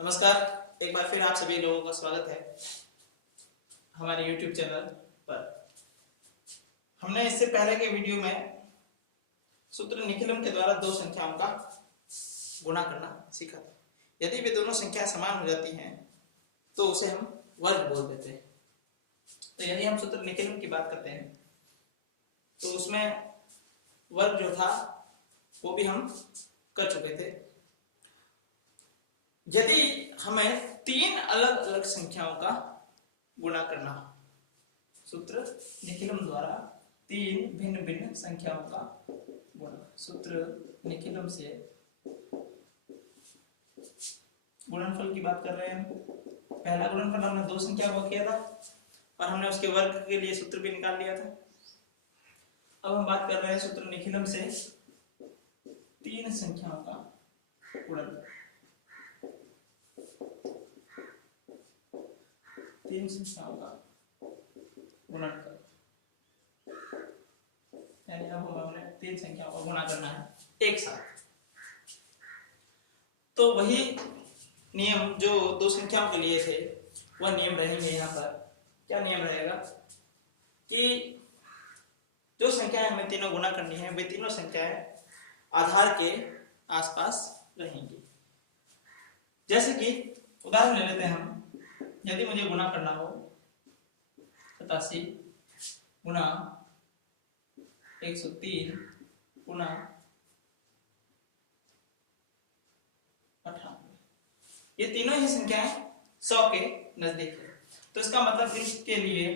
नमस्कार। एक बार फिर आप सभी लोगों का स्वागत है हमारे YouTube चैनल पर। हमने इससे पहले के वीडियो में सूत्र निखिलम के द्वारा दो संख्याओं का गुणा करना सीखा था। यदि वे दोनों संख्या समान हो जाती हैं तो उसे हम वर्ग बोल देते हैं। तो यदि हम सूत्र निखिलम की बात करते हैं तो उसमें वर्ग जो था वो भी हम कर चुके थे। यदि हमें तीन अलग अलग संख्याओं का गुणा करना हो, सूत्र निखिलम द्वारा तीन भिन्न भिन्न संख्याओं का गुणा। सूत्र निखिलम से गुणनफल की बात कर रहे हैं। पहला गुणनफल हमने दो संख्या को किया था और हमने उसके वर्ग के लिए सूत्र भी निकाल लिया था। अब हम बात कर रहे हैं सूत्र निखिलम से तीन संख्याओं का गुणन। तीन संख्याओं का गुणन कर, यानी अब हमें तीन संख्याओं का गुणा करना है एक साथ। तो वही नियम जो दो संख्याओं के लिए थे वह नियम रहेंगे। यहाँ पर क्या नियम रहेगा कि जो संख्याएं हमें तीनों गुणा करनी है वे तीनों संख्याएं आधार के आसपास रहेंगी। जैसे कि उदाहरण ले लेते हैं हम। यदि मुझे गुणा करना हो 87 गुणा 103 गुणा 98, ये तीनों ही संख्याएं 100 के नजदीक है। तो इसका मतलब इसके लिए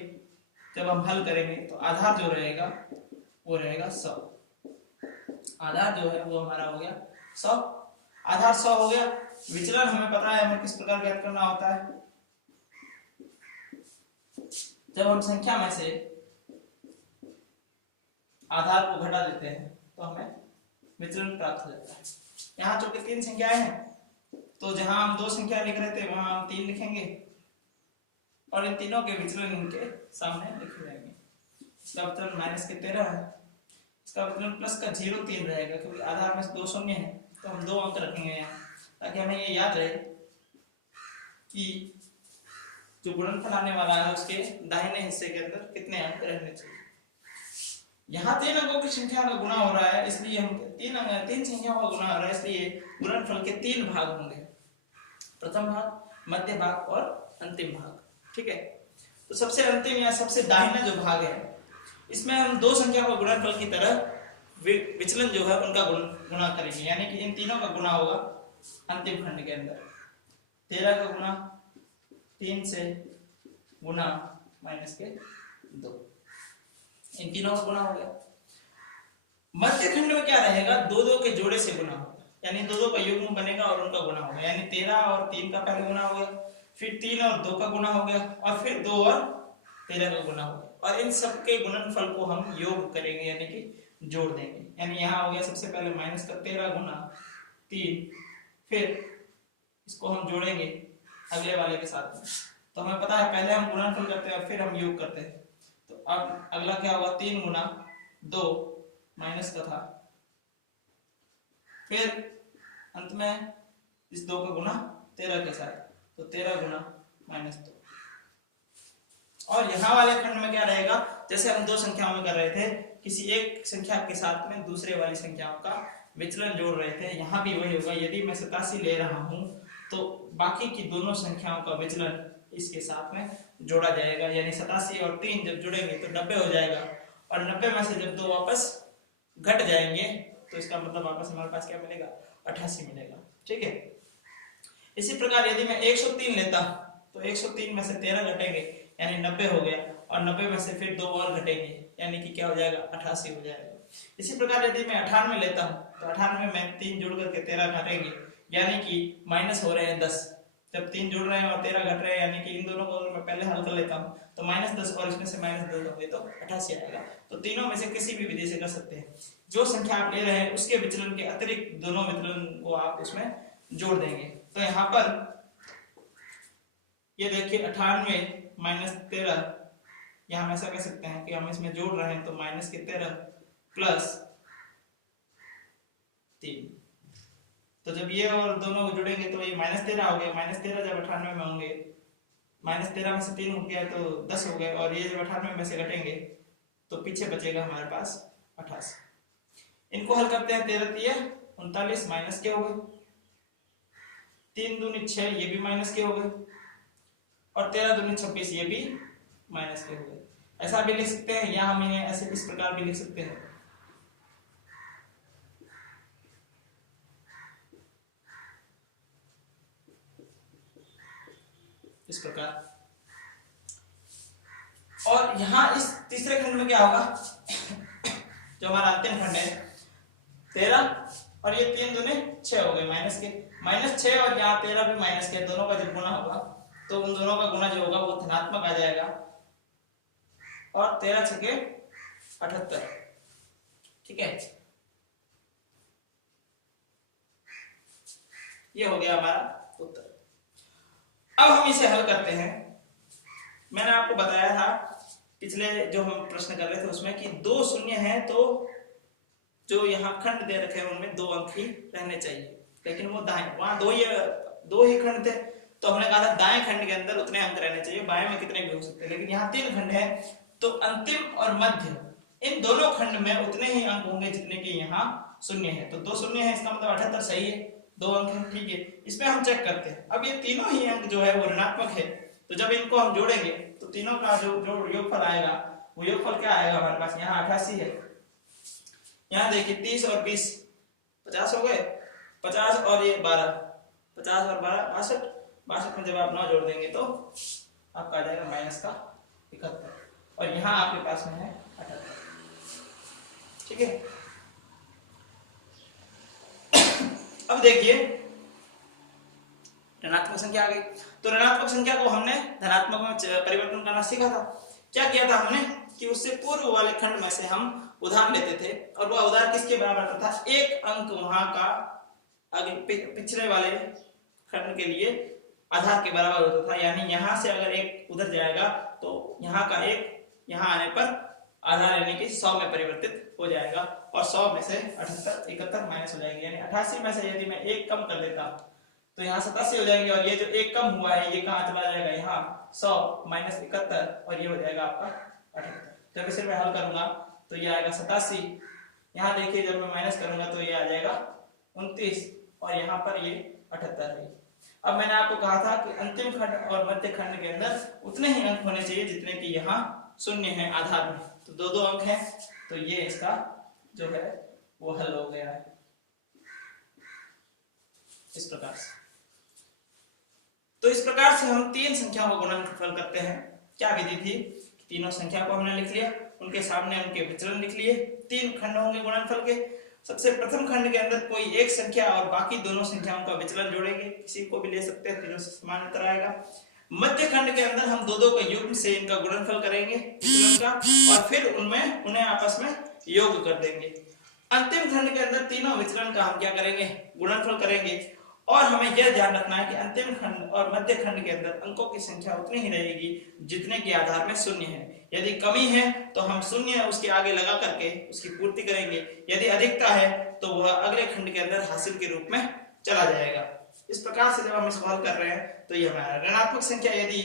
जब हम हल करेंगे तो आधार जो रहेगा वो रहेगा 100। आधार जो है वो हमारा हो गया 100। आधार 100 हो गया। विचलन हमें पता है हमें किस प्रकार ज्ञात करना होता है। जब हम संख्या में से आधार को घटा देते हैं तो हमें विचलन प्राप्त हो जाता है। यहाँ चूंकि तीन संख्याएं हैं तो जहां हम दो संख्या लिख रहे थे वहां हम तीन लिखेंगे और इन तीनों के विचलन इनके सामने लिखे जाएंगे। इसका विचलन माइनस के 13 है। इसका विचलन प्लस का 0 3 रहेगा क्योंकि आधार में दो शून्य है तो हम दो अंक रखेंगे यहाँ ताकि हमें ये याद रहे कि जो गुणनफल आने वाला है उसके दाहिने हिस्से के अंदर कितने अंक रहने चाहिए। यहाँ तीन अंकों की संख्या का गुणा हो रहा है इसलिए हम तीन संख्याओं का गुणा हो रहा है इसलिए गुणनफल के तीन भाग होंगे। प्रथम भाग, मध्य भाग और अंतिम भाग। ठीक है। तो सबसे अंतिम या सबसे दाहिना जो भाग है इसमें हम दो संख्या को गुणनफल की तरह विचलन जो है उनका गुणा करेंगे, यानी कि इन तीनों का गुणा होगा अंतिम खंड के अंदर। 13 का गुणा 3 से गुणा माइनस के 2, इन तीनों का गुणा हो गया। मध्य खंड में क्या रहेगा, दो दो के जोड़े से गुणा होगा, यानी दो दो का युग्म बनेगा और उनका गुणा होगा। यानी 13 और 3 का पहले गुणा हो गया, फिर 3 और 2 का गुणा हो गया और फिर 2 और 13 का गुणा हो गया। और इन सब के गुणनफल को हम योग करेंगे यानी कि जोड़ देंगे। यानी यहाँ हो गया सबसे पहले माइनस का 13 गुणा 3, फिर इसको हम जोड़ेंगे अगले वाले के साथ में। तो हमें पता है पहले हम गुणनफल करते हैं फिर हम योग करते हैं। तो अब अगला क्या होगा, 3 गुणा 2 माइनस का था, फिर अंत में इस 2 का गुणा 13 के साथ, तो 13 गुणा माइनस 2। और यहाँ वाले खंड में क्या रहेगा, जैसे हम दो संख्याओं में कर रहे थे, किसी एक संख्या के साथ में दूसरे वाली संख्याओं का विचलन जोड़ रहे थे, यहाँ भी वही होगा। यदि मैं 87 ले रहा हूं तो बाकी की दोनों संख्याओं का विचलन इसके साथ में जोड़ा जाएगा, यानी 87 और 3 जब जुड़ेंगे तो 90 हो जाएगा। और 90 में से जब दो वापस घट जाएंगे तो इसका मतलब वापस हमारे पास क्या मिलेगा, 88 मिलेगा। ठीक है। इसी प्रकार यदि मैं 103 लेता तो 103 में से 13 घटेंगे यानी 90 हो गया, और 90 में से फिर दो और घटेंगे यानी कि क्या हो जाएगा, 88 हो जाएगा। इसी प्रकार यदि मैं 98 लेता हूं तो 98 में 3 जोड़ करके 13 घटेंगे यानी कि माइनस हो रहे हैं 10। जब 3 जुड़ रहे हैं और 13 घट रहे हैं यानी कि इन दोनों को अगर मैं पहले हल कर लेता हूं तो -10 और इसमें से -2 होंगे तो 88 आएगा। तो तीनों में से किसी भी विधि से कर सकते हैं। जो संख्या आप ले रहे हैं उसके विचलन के अतिरिक्त दोनों विचलन को आप उसमें जोड़ देंगे। तो यहाँ पर ये देखिए 98 माइनस 13, यहाँ हम ऐसा कह सकते हैं कि हम इसमें जोड़ रहे हैं तो माइनस के 13 प्लस 3, तो जब ये और दोनों जुड़ेंगे तो ये -13 हो गए। -13 जब 98 में होंगे, -13 में से 3 हो गया तो 10 हो गए, और ये जब 98 में से घटेंगे तो पीछे बचेगा हमारे पास 88। इनको हल करते हैं, 13 तिया 39 माइनस के हो गए, 3 दूनी 6 ये भी माइनस के हो गए, और 13 दूनी 26 ये भी माइनस के हो गए। ऐसा भी लिख सकते हैं, या हम इन्हें ऐसे इस प्रकार भी लिख सकते हैं। इस प्रकार। और यहां इस तीसरे खंड में क्या होगा, जो हमारा अंतिम खंड है 13 और ये 3 दूने 6 हो गए माइनस के, -6 और यहाँ 13 भी माइनस के, दोनों का जब गुना होगा तो उन दोनों का गुना जो होगा वो धनात्मक आ जाएगा, और 13 छके 78। ठीक है, ये हो गया हमारा उत्तर। अब हम इसे हल करते हैं। मैंने आपको बताया था पिछले जो हम प्रश्न कर रहे थे उसमें कि 2 शून्य हैं तो जो यहाँ खंड दे रखे हैं उनमें 2 अंक ही रहने चाहिए, लेकिन वो दाएं, वहां 2 ही खंड थे तो हमने कहा था दाएं खंड के अंदर उतने अंक रहने चाहिए, बाएं में कितने भी हो सकते हैं, लेकिन यहाँ 3 खंड है तो अंतिम और मध्य इन दोनों खंड में उतने ही अंक होंगे जितने की यहाँ शून्य है। तो 2 शून्य है, इसका मतलब 78 सही है, 2 अंक है। ठीक है, इसमें हम चेक करते हैं। अब ये तीनों ही अंक जो है वो ऋणात्मक है, तो जब इनको हम जोड़ेंगे तो तीनों का जो योगफल आएगा वो योगफल क्या आएगा हमारे पास, यहाँ 88 है, यहाँ देखिए 30 और 20 50 हो गए, 50 और ये 12, 50 और 12 62, 62 में जब आप 9 जोड़ देंगे तो आपका आ जाएगा माइनस का 71, और यहाँ आपके पास में है 78। ठीक है, अब देखिए ऋणात्मक संख्या आ गई, तो ऋणात्मक संख्या को हमने धनात्मक में परिवर्तन करना सीखा था। क्या किया था हमने कि उससे पूर्व वाले खंड में से हम उधार लेते थे, और वह उधार किसके बराबर था, 1 अंक वहां का आगे पिछले वाले खंड के लिए आधार के बराबर होता था। यानी यहां से अगर 1 उधर जाएगा तो यहाँ का 1 यहाँ आने पर आधार यानी कि 100 में परिवर्तित हो जाएगा, और 100 में से 71 माइनस हो जाएंगे, यानी 88 में से यदि मैं 1 कम कर देता तो यहाँ 87 हो जाएंगे, और ये जो 1 कम हुआ है ये कहाँ चला जाएगा, यहाँ 100 माइनस 71, और ये हो जाएगा आपका 78। जब इसे मैं हल करूंगा तो ये आएगा 87, यहाँ देखिए जब मैं माइनस करूंगा तो ये आ जाएगा 29, और यहाँ पर ये 78 है। अब मैंने आपको कहा था कि अंतिम खंड और मध्य खंड के अंदर उतने ही अंक होने चाहिए जितने कि यहाँ शून्य है आधार में, तो 2-2 अंक है, तो ये इसका जो है वो हल हो गया है इस प्रकार से। तो इस प्रकार से हम 3 संख्याओं का गुणनफल करते हैं। क्या विधि थी, तीनों संख्या को हमने लिख लिया, उनके सामने उनके विचलन लिख लिए, 3 खंड होंगे गुणनफल के। सबसे प्रथम खंड के अंदर कोई एक संख्या और बाकी दोनों संख्याओं का विचलन जोड़ेंगे, किसी को भी ले सकते हैं, तीनों से समान उत्तर आएगा। मध्य खंड के अंदर हम 2-2 का युग्म से इनका गुणनफल करेंगे विचलन का, और फिर उन्हें आपस में योग कर देंगे। अंतिम खंड के अंदर तीनों विचलन का हम क्या करेंगे, गुणनफल करेंगे, और हमें यह ध्यान रखना है कि अंतिम खंड और मध्य खंड के अंदर अंकों की संख्या उतनी ही रहेगी जितने के आधार में शून्य है। यदि कमी है तो हम शून्य उसके आगे लगा करके उसकी पूर्ति करेंगे, यदि अधिकता है तो वह अगले खंड के अंदर हासिल के रूप में चला जाएगा। इस प्रकार से जब हम इसको हल कर रहे हैं तो ये हमारा ऋणात्मक संख्या यदि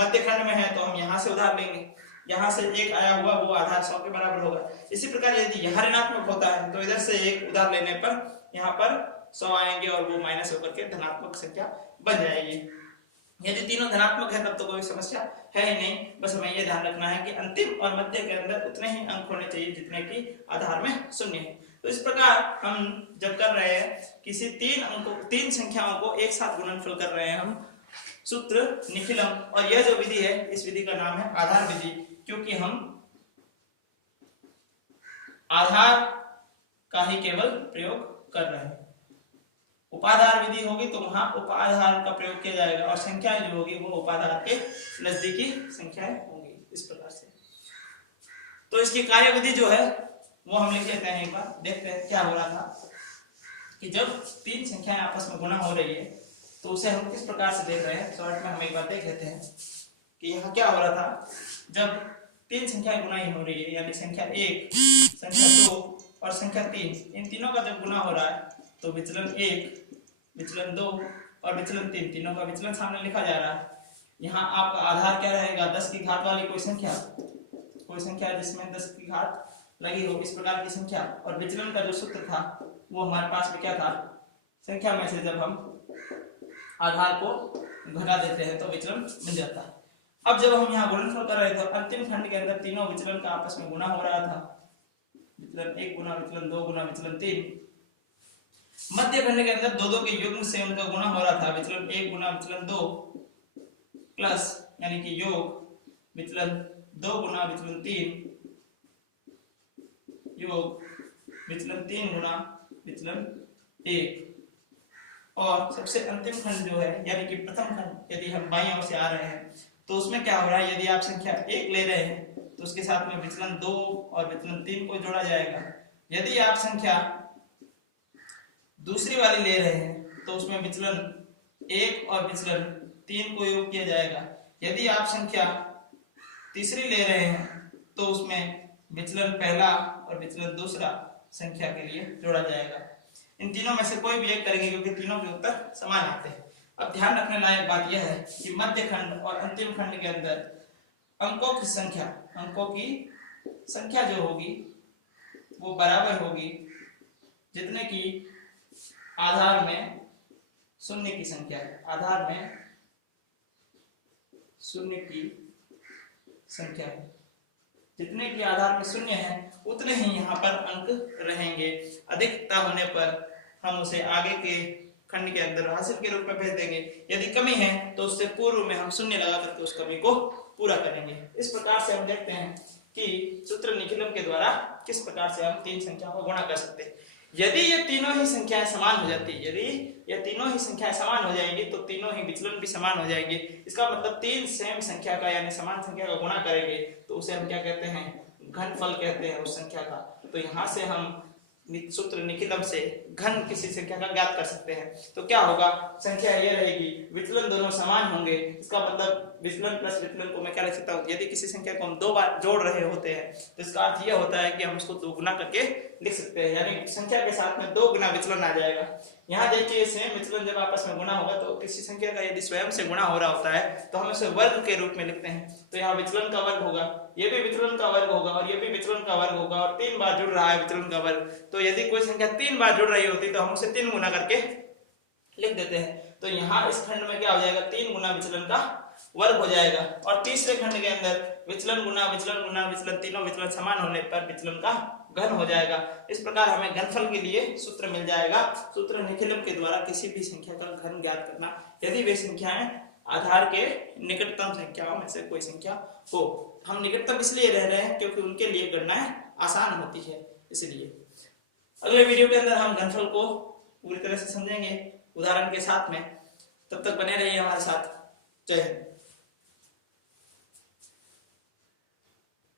मध्य खंड में है तो हम यहाँ से उधार लेंगे, यहाँ से 1 आया हुआ वो आधार 100 के बराबर होगा। इसी प्रकार यदि यहाँ ऋणात्मक होता है तो इधर से 1 उधार लेने पर यहाँ पर 100 आएंगे और वो माइनस होकर के धनात्मक संख्या बन जाएगी। यदि तीनों धनात्मक है तब तो कोई समस्या है ही नहीं, बस हमें यह ध्यान रखना है कि अंतिम और मध्य के अंदर उतने ही अंक होने चाहिए जितने की आधार में शून्य है। तो इस प्रकार हम जब कर रहे हैं किसी 3 संख्याओं को एक साथ गुणनफल कर रहे हैं हम सूत्र निखिलम, और यह जो विधि है इस विधि का नाम है आधार विधि, क्योंकि हम आधार का ही केवल प्रयोग कर रहे हैं। उपाधार विधि होगी तो वहां उपाधार का प्रयोग किया जाएगा, और संख्याएं जो होगी वो उपाधार के नजदीकी संख्याएं होंगी इस प्रकार से। तो इसकी कार्य विधि जो है वो हम लिख लेते हैं, एक बार देखते हैं क्या हो रहा था कि जब 3 संख्याएं आपस में गुणा हो रही है तो उसे हम किस प्रकार से देख रहे हैं। शॉर्ट में हम एक बार देख लेते हैं कि यहाँ क्या हो रहा था। जब 3 संख्याएं गुणा हो रही है, यानी संख्या 1, संख्या 2 और संख्या 3, इन तीनों का जब गुना हो रहा है तो विचलन 1 विचलन 2 और विचलन 3, तीनों का विचलन सामने लिखा जा रहा है। यहाँ आपका आधार क्या रहेगा, 10 की घात वाली कोई संख्या जिसमें 10 की घात लगी हो, इस प्रकार की संख्या। और विचलन का जो सूत्र था वो हमारे पास में क्या था, संख्या में से जब हम आधार को घटा देते हैं तो विचलन मिल जाता है। अब जब हम यहाँ गुणनफल कर रहे थे, अंतिम खंड के अंदर तीनों विचलन का आपस में गुणा हो रहा था, विचलन 1 गुना विचलन 2 गुना विचलन 3। मध्य खंड के अंदर दो के युग्म से उनका गुणा हो रहा था, विचलन 1 गुना विचलन 2 प्लस यानी कि योग विचलन 2 गुना विचलन 3 योग विचलन 3 गुना विचलन 1। और सबसे अंतिम खंड जो है यानी कि प्रथम खंड, यदि हम बाईं ओर से आ रहे हैं तो उसमें क्या हो रहा है, यदि आप संख्या 1 ले रहे हैं तो उसके साथ में विचलन 2 और विचलन 3 को जोड़ा जाएगा। यदि आप संख्या दूसरी वाली ले रहे हैं तो उसमें विचलन 1 और विचलन 3 को योग किया जाएगा। यदि आप संख्या तीसरी ले रहे हैं तो उसमें विचलन पहला और विचलन दूसरा संख्या के लिए जोड़ा जाएगा। इन तीनों में से कोई भी एक करेंगे क्योंकि तीनों के उत्तर समान आते हैं। अब ध्यान रखने लायक बात यह है कि मध्य खंड और अंतिम खंड के अंदर अंकों की संख्या जो होगी वो बराबर होगी जितने की आधार में शून्य की संख्या है। आधार में शून्य की संख्या है, जितने की आधार में शून्य है उतने ही यहाँ पर अंक रहेंगे। अधिकता होने पर हम उसे आगे के खंड के अंदर हासिल के रूप में भेज देंगे। यदि कमी है तो उससे पूर्व में हम शून्य लगा करके उस कमी को पूरा करेंगे। इस प्रकार से हम देखते हैं कि सूत्र निखिलम के द्वारा किस प्रकार से हम तीन संख्या को गुणा कर सकते हैं। यदि ये तीनों ही संख्याएं समान हो जाती, यदि ये तीनों ही संख्याएं समान हो जाएंगी तो तीनों ही विचलन भी समान हो जाएंगे। इसका मतलब तीन सेम संख्या का यानी समान संख्या का गुणा करेंगे तो उसे हम क्या कहते हैं, घनफल कहते हैं उस संख्या का। तो यहाँ से हम सूत्र निखिलम से घन किसी संख्या का ज्ञात कर सकते हैं। तो क्या होगा, संख्या ये रहेगी, विचलन दोनों समान होंगे। इसका मतलब विचलन प्लस विचलन को मैं क्या लिख सकता हूँ, यदि किसी संख्या को हम दो बार जोड़ रहे होते हैं तो इसका अर्थ यह होता है कि हम उसको दो गुना करके लिख सकते हैं, यानी संख्या के साथ में दो गुना विचलन आ जाएगा। यहाँ देखिए सेम विचलन जब आपस में गुणा होगा तो किसी संख्या का यदि स्वयं से गुणा हो रहा होता है तो हम उसे वर्ग के रूप में लिखते हैं। तो यहाँ विचलन का वर्ग होगा, ये भी विचलन का वर्ग होगा और ये भी विचलन का वर्ग होगा और तीन बार जुड़ रहा है विचलन का वर्ग। तो यदि कोई संख्या तीन बार जुड़ रही होती तो हम उसे तीन गुना करके लिख देते हैं। तो यहाँ इस खंड में क्या हो जाएगा, तीन गुना विचलन का वर्ग हो जाएगा। और तीसरे खंड के अंदर विचलन गुना विचलन तीनों विचलन समान होने पर विचलन का घन हो जाएगा। इस प्रकार हमें घनफल के लिए सूत्र मिल जाएगा। सूत्र निखिलम के द्वारा किसी भी संख्या का घन ज्ञात करना, यदि वे संख्याएं आधार के निकटतम संख्याओं में से कोई संख्या हो। हम निकटतम इसलिए रह रहे हैं क्योंकि उनके लिए गणनाएं आसान होती है, इसलिए। अगले वीडियो के अंदर हम घनफल को पूरी तरह से समझेंगे उदाहरण के साथ में। तब तक बने रहिए हमारे साथ। जय हिंद।